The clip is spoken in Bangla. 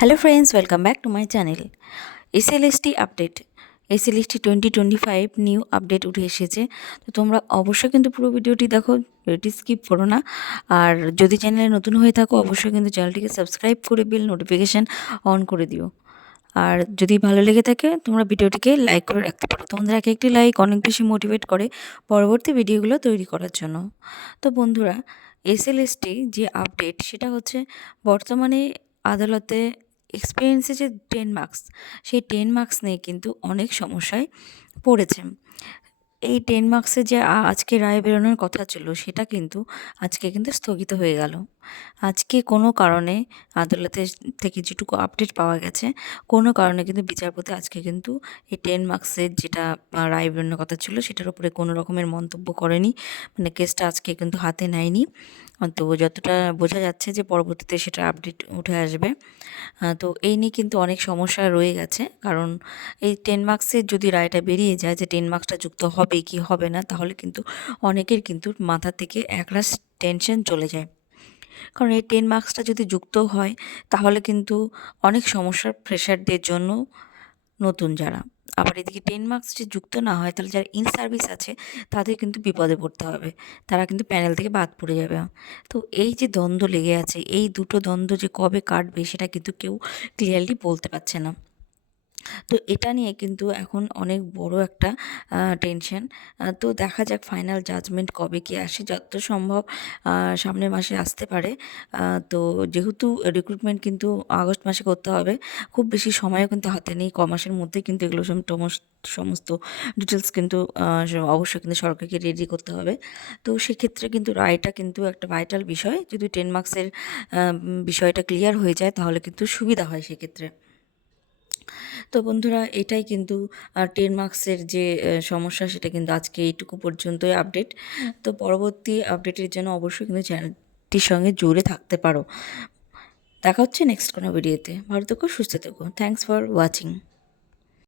Hello friends, welcome back to my channel. SLST update, SLST 2025 new update উঠে এসেছে। তো তোমরা অবশ্যই কিন্তু পুরো ভিডিওটি দেখো, ভিডিওটি স্কিপ করো না। আর যদি চ্যানেলে নতুন হয়ে থাকো অবশ্যই কিন্তু চ্যানেলটিকে সাবস্ক্রাইব করে বেল নোটিফিকেশান অন করে দিও। আর যদি ভালো লেগে থাকে তোমরা ভিডিওটিকে লাইক করে রাখতে পারো। তোমাদের এক একটি লাইক অনেক বেশি মোটিভেট করে পরবর্তী ভিডিওগুলো তৈরি করার জন্য। তো বন্ধুরা, এসএলএসটি যে আপডেট সেটা হচ্ছে বর্তমানে আদালতে এক্সপিরিয়েন্সে যে 10 মার্কস, সেই 10 মার্কস নিয়ে কিন্তু অনেক সমস্যায় পড়েছে। এই 10 মার্কসের যে আজকে রায় বেরোনোর কথা ছিল সেটা কিন্তু আজকে কিন্তু স্থগিত হয়ে গেল। আজকে কোনো কারণে আদালতের থেকে যেটুকু আপডেট পাওয়া গেছে, কোনো কারণে কিন্তু বিচারপতি আজকে কিন্তু এই 10 মার্কসের যেটা রায় বেরোনোর কথা ছিল সেটার উপরে কোনো রকমের মন্তব্য করেনি, মানে কেসটা আজকে কিন্তু হাতে নেয়নি। তো যতটা বোঝা যাচ্ছে যে পরবর্তীতে সেটা আপডেট উঠে আসবে। তো এই নিয়ে কিন্তু অনেক সমস্যা রয়ে গেছে, কারণ এই 10 মার্কসের যদি রায়টা বেরিয়ে যায় যে 10 মার্কসটা যুক্ত হবে কি হবে না, তাহলে কিন্তু অনেকের কিন্তু মাথা থেকে একরাশ টেনশন চলে যায়। কারণ এই 10 মার্কসটা যদি যুক্ত হয় তাহলে কিন্তু অনেক সমস্যার ফ্রেশারদের জন্য, নতুন যারা, আবার এদিকে 10 মার্কস যদি যুক্ত না হয় তাহলে যারা ইন সার্ভিস আছে তাদের কিন্তু বিপদে পড়তে হবে, তারা কিন্তু প্যানেল থেকে বাদ পড়ে যাবে। তো এই যে দ্বন্দ্ব লেগে আছে, এই দুটো দ্বন্দ্ব যে কবে কাটবে সেটা কিন্তু কেউ ক্লিয়ারলি বলতে পারছে না। তো এটা নিয়ে কিন্তু এখন অনেক বড় একটা টেনশন। তো দেখা যাক ফাইনাল জাজমেন্ট কবে কী আসে, যত সম্ভব সামনের মাসে আসতে পারে। তো যেহেতু রিক্রুটমেন্ট কিন্তু আগস্ট মাসে করতে হবে, খুব বেশি সময়ও কিন্তু হাতে নেই, মাসের মধ্যেই কিন্তু এগুলো সমস্ত ডিটেলস কিন্তু অবশ্যই কিন্তু সরকারকে রেডি করতে হবে। তো সেক্ষেত্রে কিন্তু রায়টা কিন্তু একটা ভাইটাল বিষয়, যদি 10 মার্কসের বিষয়টা ক্লিয়ার হয়ে যায় তাহলে কিন্তু সুবিধা হয় সেক্ষেত্রে। তো বন্ধুরা, এটাই কিন্তু 10 মার্কসের যে সমস্যা সেটা কিন্তু আজকে এইটুকু পর্যন্তই আপডেট। তো পরবর্তী আপডেটের জন্য অবশ্যই কিন্তু চ্যানেলটির সঙ্গে জুড়ে থাকতে পারো। দেখা হচ্ছে নেক্সট কোনো ভিডিওতে। ভালো থেকো, সুস্থ থেকো। Thanks for watching.